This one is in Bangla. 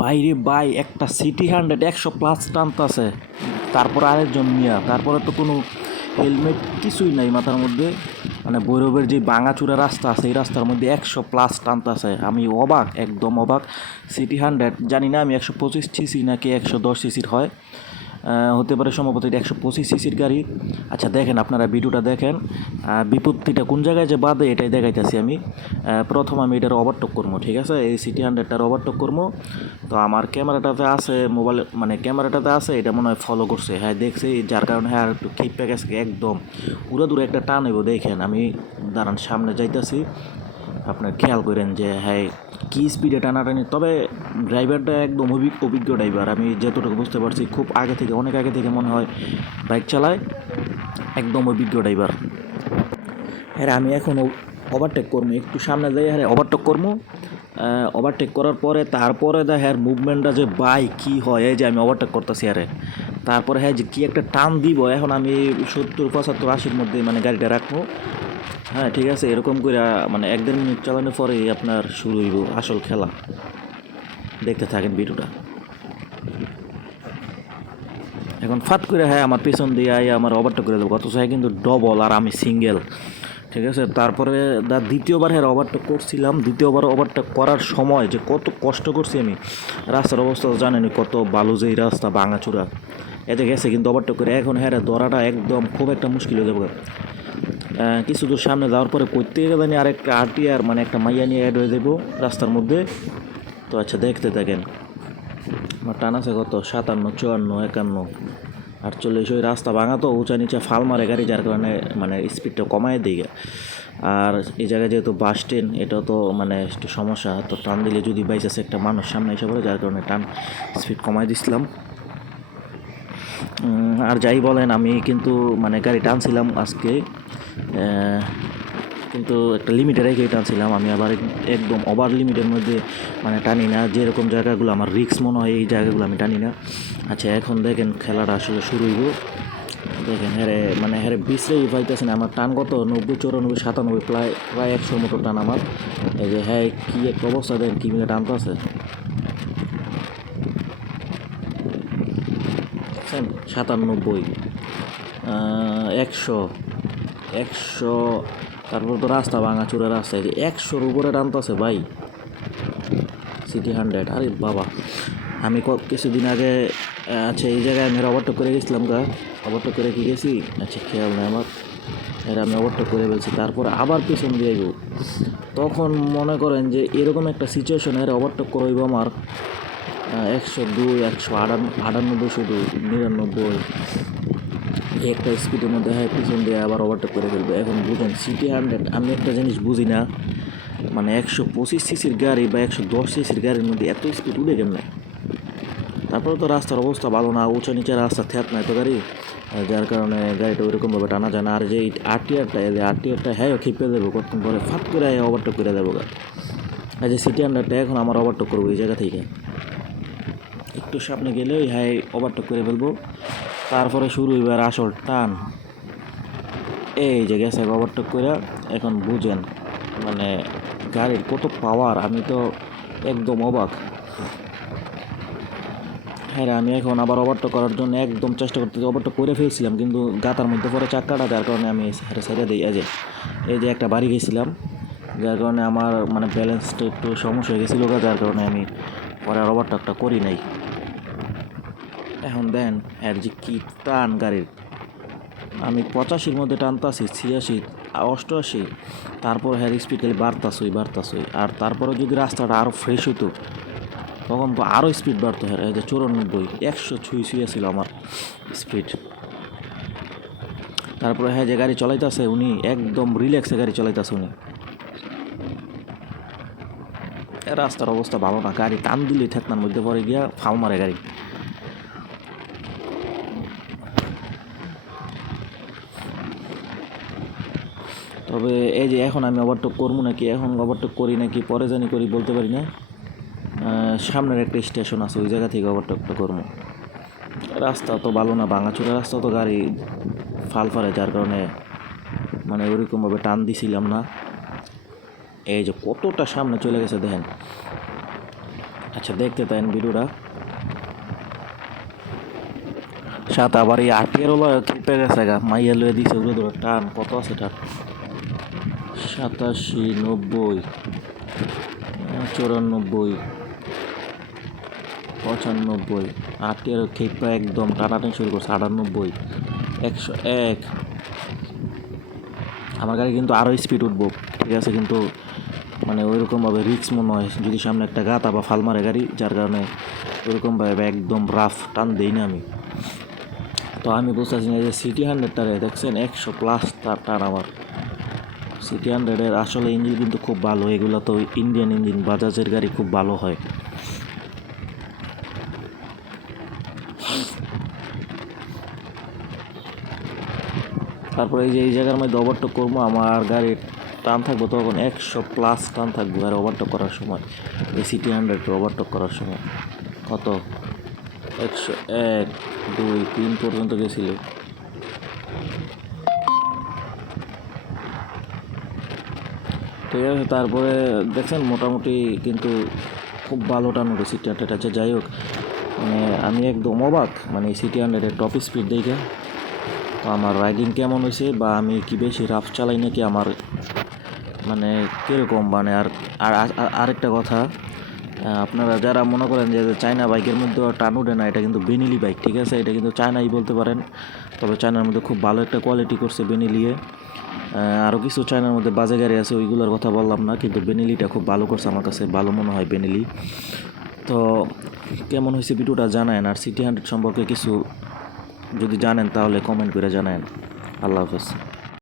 বাইরে বাই একটা সিটি 100+ টানতাছে, তারপর আরেকজন নিয়া, তারপরে তো কোনো হেলমেট কিছুই নাই মাথার মধ্যে। মানে ভৈরবের যে ভাঙাচুরা রাস্তা আছে এই রাস্তার মধ্যে 100+ টানতাছে, আমি অবাক, একদম অবাক। সিটি 100 জানি না আমি 125 সিসি নাকি 110 সিসির হয়, হতে পারে সম্ভবত এটা 125 সিসির গাড়ি। আচ্ছা দেখেন, আপনারা ভিডিওটা দেখেন, বিপত্তিটা কোন জায়গায় যে বাদে এটাই দেখাইতেছি আমি। প্রথম আমি এটার ওভারটেক করবো, ঠিক আছে, এই সিটি 100টার ওভারটেক করবো। তো আমার ক্যামেরাটাতে আছে, মোবাইলে মানে ক্যামেরাটাতে আছে, এটা মনে হয় ফলো করছে, হ্যাঁ দেখছি, যার কারণে হ্যাঁ আর একটু খেপে গেছে একদম। পুরো দূরে একটা টান হইব, দেখেন আমি দাঁড়ান সামনে যাইতেছি, আপনার খেয়াল করেন যে হ্যাঁ কী স্পিডে টানাটানি। তবে ড্রাইভারটা একদম অভিজ্ঞ ড্রাইভার, আমি যতটুকু বুঝতে পারছি খুব আগে থেকে, অনেক আগে থেকে মনে হয় বাইক চালায়, একদম অভিজ্ঞ ড্রাইভার। হ্যাঁ আমি এখন ওভারটেক করবো, একটু সামনে যাই, হ্যাঁ ওভারটেক করবো। ওভারটেক করার পরে তারপরে হ্যাঁ মুভমেন্টটা যে বাইক কী হয়, এই যে আমি ওভারটেক করতেছি আরে, তারপরে হ্যাঁ যে কী একটা টান দিব, এখন আমি 70 75 80-র মধ্যে মানে গাড়িটা রাখবো। হ্যাঁ ঠিক আছে, এরকম করে মানে 1-1.5 মিনিট চালানোর পরে আপনার শুরু হইব আসল খেলা। দেখতে থাকেন ভিডিওটা। এখন ফাত করে হ্যাঁ আমার পেছন দিয়ে আয় আমার ওভারটেক করে দেবো, অথচ হ্যাঁ কিন্তু ডবল আর আমি সিঙ্গেল, ঠিক আছে। তারপরে দ্বিতীয়বার হ্যাঁ ওভারটেক করছিলাম, দ্বিতীয়বার ওভারটেক করার সময় যে কত কষ্ট করছি আমি, রাস্তার অবস্থা তো জানেনি, কত বালু যে এই রাস্তা ভাঙাচুরা, এতে গেছে কিন্তু ওভারটেক করে। এখন হ্যাঁ ধরাটা একদম খুব একটা মুশকিল হয়ে যাবে। কিছু দূর সামনে যাওয়ার পরে করতে গেলে জানি আরেকটা আরটিআর মানে একটা মাইয়া নিয়ে অ্যাড হয়ে যাবো রাস্তার মধ্যে। তো আচ্ছা দেখতে থাকেন, আমার টান আছে কত 57 54 51 48, ওই রাস্তা ভাঙা তো উঁচা নিচা ফাল মারে গাড়ি, যার কারণে মানে স্পিডটা কমায় দিই। আর এই জায়গায় যেহেতু বাস স্ট্যান্ড, এটাও তো মানে একটু সমস্যা, তো টান দিলে যদি বাইচান্স একটা মানুষ সামনে এসে পড়ে, যার কারণে টান স্পিড কমায় দিছিলাম। আর যাই বলেন আমি কিন্তু মানে গাড়ি টানছিলাম আজকে, কিন্তু একটা লিমিটে রেখেই টানছিলাম আমি, আবার একদম ওভার লিমিটের মধ্যে মানে টানি না, যেরকম জায়গাগুলো আমার রিস্ক মনে হয় এই জায়গাগুলো আমি টানি না। আচ্ছা এখন দেখেন খেলাটা আসলে শুরু হইব, দেখেন হ্যারে মানে হ্যারে বিশ্রেই পাইতেছে না, আমার টান কত 90 94 97, প্রায় প্রায় 100 মতো টান আমার। এই যে হ্যাঁ কী একটা অবস্থা, দেখেন কী মিলে টানতে আছে, 97, 100, 100, তারপর তো রাস্তা ভাঙাচুরা রাস্তায় যে 100-র উপরে টানতেছে ভাই সিটি 100। আরে বাবা, আমি কিছুদিন আগে আচ্ছা এই জায়গায় আমি ওভারটেক করে গেছিলাম ওভারটেক করে কি গেছি, আচ্ছা খেয়াল নেই আমার, এর আমি ওভারটেক করে ফেলছি, তারপর আবার পিছন দিয়ে আইব। তখন মনে করেন যে এরকম একটা সিচুয়েশন এর ওভারটেক করইব আমার 102 198 শুধু 99 এই একটা স্পিডের মধ্যে, হ্যাঁ পিছন দিয়ে আবার ওভারটেক করে ফেলবে। এখন বুঝেন সিটি 100, আমি একটা জিনিস বুঝি না, মানে 125 সিসির গাড়ি বা 110 সিসির গাড়ির মধ্যে এত স্পিড উঠে কেমনে। তারপরে তো রাস্তার অবস্থা ভালো না, উঁচা নিচে রাস্তা থ্যাত না এত গাড়ি, যার কারণে গাড়িটা ওইরকমভাবে টানা যায় না। আর যে আরটিআরটা হ্যাঁ খেপে দেবো কতক্ষণ পরে, ফাট করে ওভারটেক করে দেবো গা। আর যে সিটি 100টা এখন আমার ওভারটেক করবো এই জায়গা থেকে, একটু সামনে গেলেই হ্যাঁ ওভারটেক করে ফেলবো। তারপরে শুরু হইবার আসল টান, এই যে গেছে ওভারটেক করে। এখন বুঝেন মানে গাড়ির কত পাওয়ার, আমি তো একদম অবাক। হ্যাঁ আমি এখন আবার ওভারটেক করার জন্য একদম চেষ্টা করতেছি, ওভারটেক করে ফেলছিলাম কিন্তু গাতার মধ্যে পরে চাক্কাটা, যার কারণে আমি সাইডে দিই। এই যে একটা বাড়ি গেছিলাম, যার কারণে আমার মানে ব্যালেন্সটা একটু সমস্যা হয়ে গেছিলো, যার কারণে আমি পরে আর ওভারটেকটা করি নাই। এখন দেন এর যে কী টান গাড়ির, আমি 85-র মধ্যে টানতাছি, 86, 88, তারপর হ্যাঁ স্পিড খালি বাড়তাছই। আর তারপরে যদি রাস্তাটা আরও ফ্রেশ হতো তখন তো আরও স্পিড বাড়তো, হ্যাঁ এই যে 94, 100 ছুঁয়েছিল আমার স্পিড। তারপরে হ্যাঁ যে গাড়ি চলাইতেছে উনি একদম রিল্যাক্সে গাড়ি চলাইতেছে উনি, রাস্তার অবস্থা ভালো না, গাড়ি টান দিলে ঠেকনার মধ্যে পরে গিয়া ফাল মারে গাড়ি। তবে এই যে এখন আমি ওভারটেক করবো নাকি, এখন ওভারটেক করি নাকি পরে জানি করি বলতে পারি না। সামনের একটা স্টেশন আছে, ওই জায়গা থেকে ওভারটেকটা করবো। রাস্তা তো ভালো না, ভাঙাচোরা রাস্তা, তো গাড়ি ফাল ফারে, যার কারণে মানে ওইরকমভাবে টান দিছিলাম না। এই যে কতটা সামনে চলে গেছে দেখেন, আচ্ছা দেখতে তাই ভিডিওটা সাথে আবার এই আটিয়ার হলো খেপে গেছে গা মাইয়া লয়ে দিছে ওগুলো ধরো টান কত আছে টান 87 90 94 95 আটিয়ার খেপা একদম টানাটানি শুরু করছে 98 101 আমার গাড়ি কিন্তু আরও স্পিড উঠবো ঠিক আছে কিন্তু মানে ওইরকমভাবে রিক্স মনে হয় যদি সামনে একটা গাতা বা ফাল মারে গাড়ি যার কারণে ওইরকমভাবে একদম রাফ টান দিই না আমি তো আমি বুঝতেছি না যে সিটি 100টারে দেখছেন 100+ তার টান আমার সিটি 100-এর আসলে ইঞ্জিন কিন্তু খুব ভালো এগুলো তো ইন্ডিয়ান ইঞ্জিন বাজাজের গাড়ি খুব ভালো হয় তারপরে এই যে এই জায়গার মধ্যে ওভারটেক করবো আমার গাড়ির টান থাকবো তখন 100+ টান থাকবো আর ওভারটেক করার সময় এই সিটি 100 ওভারটেক করার সময় কত 101 2 3 পর্যন্ত গেছিল ঠিক আছে তারপরে দেখছেন মোটামুটি কিন্তু খুব ভালো টান উঠে সিটি 100 আছে যাই হোক মানে আমি একদম অবাক মানে সিটি 100-এর টপ স্পিড দেখে তো আমার রাইডিং কেমন হয়েছে বা আমি কি বেশি রাফ চালাই নাকি আমার মানে কীরকম মানে আর আরেকটা কথা আপনারা যারা মনে করেন যে চায়না বাইকের মধ্যে টান উঠে না এটা কিন্তু বেনিলি বাইক ঠিক আছে এটা কিন্তু চায়নাই বলতে পারেন তবে চায়নার মধ্যে খুব ভালো একটা কোয়ালিটি করছে বেনিলিয়ে আরও কিছু চায়নার মধ্যে বাজে গাড়ি আছে ওইগুলোর কথা বললাম না কিন্তু বেনিলিটা খুব ভালো করছে আমার কাছে ভালো মনে হয় বেনিলি তো কেমন হয়েছে ভিডিওটা জানায়েন আর সিটি 100 সম্পর্কে কিছু যদি জানেন তাহলে কমেন্ট করে জানায়েন আল্লাহ হাফেজ